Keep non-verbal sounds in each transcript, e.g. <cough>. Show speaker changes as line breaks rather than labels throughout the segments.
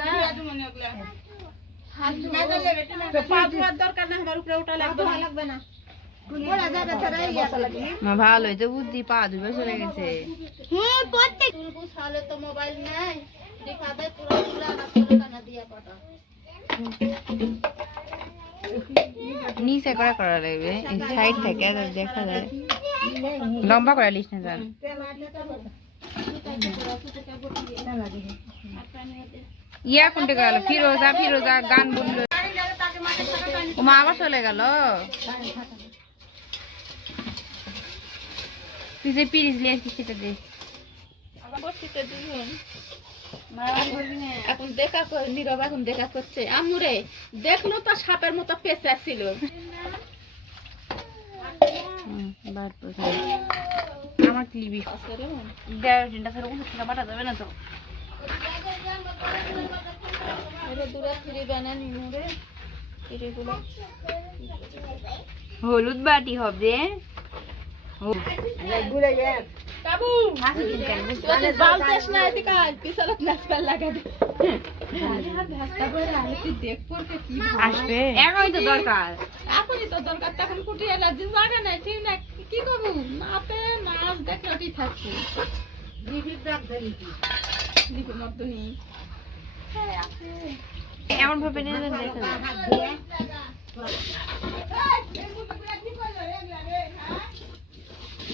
হয় মনে ইয়া
ভালোই তো বুদ্ধি পা ধুবে চলে গেছে।
তো মোবাইল নাই। দেখা দে পুরো পুরো না পুরো কানা দিয়া পাটা
নিচে করে করা লাগবে। সাইড থেকে দেখা যায়। লম্বা করে লিস না জান ইয়া কোনটা গেল? ফিরোজা ফিরোজা, গান বলল ও মা আবার চলে গেল? তুই যে পিরিজ লিয়ে আসছিস
এখন দেখা নীরব এখন দেখা করছে। আমুরে দেখল তো সাপের মতো পেঁচা ছিল।
আমার পাঠা যাবে না তো। হলুদ বাটি হবে।
কি
তো দরকার
এখনই তো দরকার তখন কুটি এলা যে জায়গা নাই ঠিক না কি করব নাপে নাচ দেখলে ওটি থাকছে
এমন ভাবে নিয়ে যাবেন দেখা যাবে।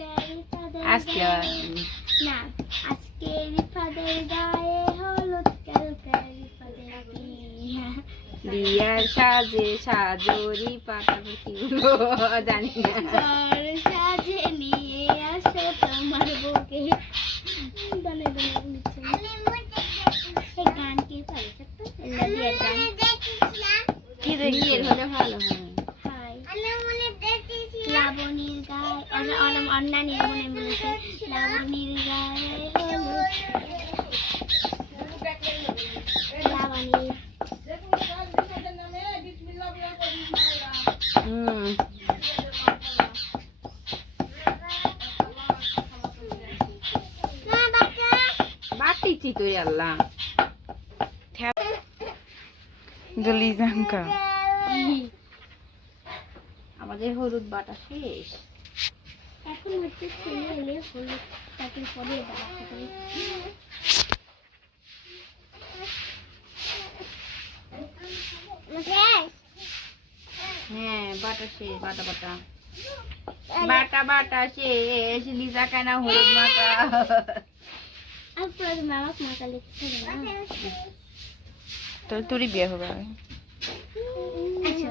আজকে
আজকে
গায়ে- না আজকে রিফাদের গায়ে হলুদ।
দিয়ার সাজে সাজরি পাতা কি <laughs> জানি না
জ্বর সাজে নিয়ে আসো তোমার বুকে দলে দলে উঠছে। এই গান কি পারে তো এলা দিয়ে গান
কি বিয়ের হলে ভালো হয়
হাই লাবণীর গায়ে অন্য অন্য অন্যান্য মনে বলেছে লাবণীর গায়ে হলুদ লাবণী
হুম বাটিছি তুই আল্লাহ। জলি জাঙ্কা আমাদের হলুদ বাটা শেষ।
এখন হচ্ছে ছেলে এলে হলুদ তাকে পরে হবে।
হ্যাঁ বাটা শেষ বাটা বাটা। বাটা বাটা শেষ লিজা কেনা হলুদ মাখা
মামাক মাকা লিখতে হবে না।
তোর তোরই বিয়ে হবে।
আচ্ছা।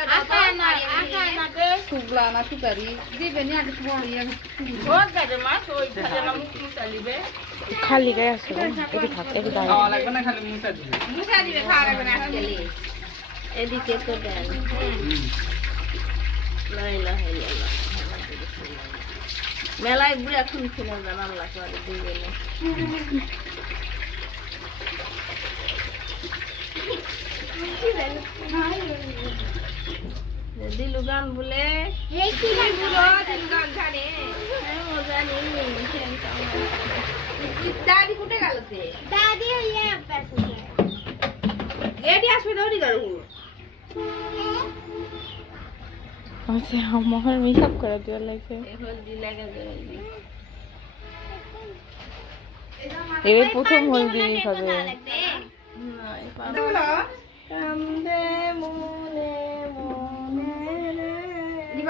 ফুগলা না সুপারি। দিবে নি আগে খালে
গায়ে আসছে একটু থাক একটু দাঁড়া
মুছা দিবে, খাওয়া লাগবে না আজকে লি।
এদিকে তো দেন লাইলা হাইলা মেলায় বুড়া খুলছিলেন জানাল্লা করে দিয়ে গেলে দিলু গান বলে দিলু গান জানে হ্যাঁ, ও জানি।
দাদি কুটে গেল
দাদি
আসবে দৌড়ি গেল।
আচ্ছা আমার মেকআপ করে দেওয়ার লাগছে।
হলদি লাগে হলদি
এবার প্রথম হলদি খাবে
মনে মনে রে
রিফাদের ইয়ে দিচ্ছি বাবা।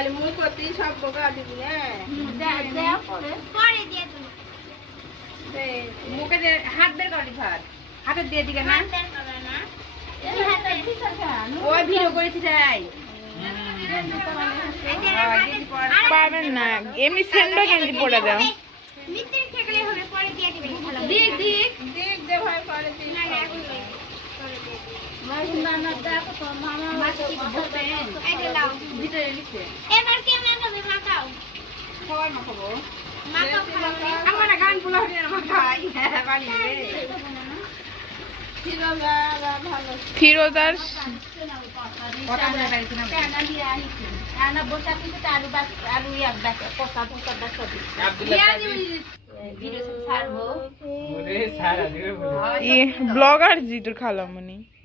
খালি মুই করতে সব বোকা দিবি না
পরে। দিয়ে তুমি
মুখে দে হাত বের করি ভাত হাতের দিয়ে দিকে না?
হাতে
ওই ভিডিও করেছি
যে
হ্যাঁ,
হাতে-
পারবেন না। এমনি সেন্ডো গেঞ্জি পরে দাও।
দিক দিক। দিক দে ভাই পরে দিক। আমার না গান পোলা হয়ে আমার খাই বাড়ি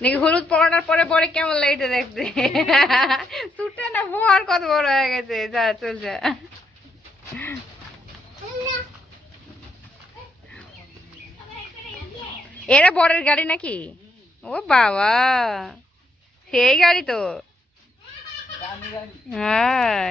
নাকি হলুদ পরানোর পরে পরে কেমন লাগছে দেখতে? সুটটা না ভর কত বড় হয়ে গেছে। যা চল যা। এরা বরের গাড়ি নাকি? ও বাবা সেই গাড়ি তো। হ্যাঁ।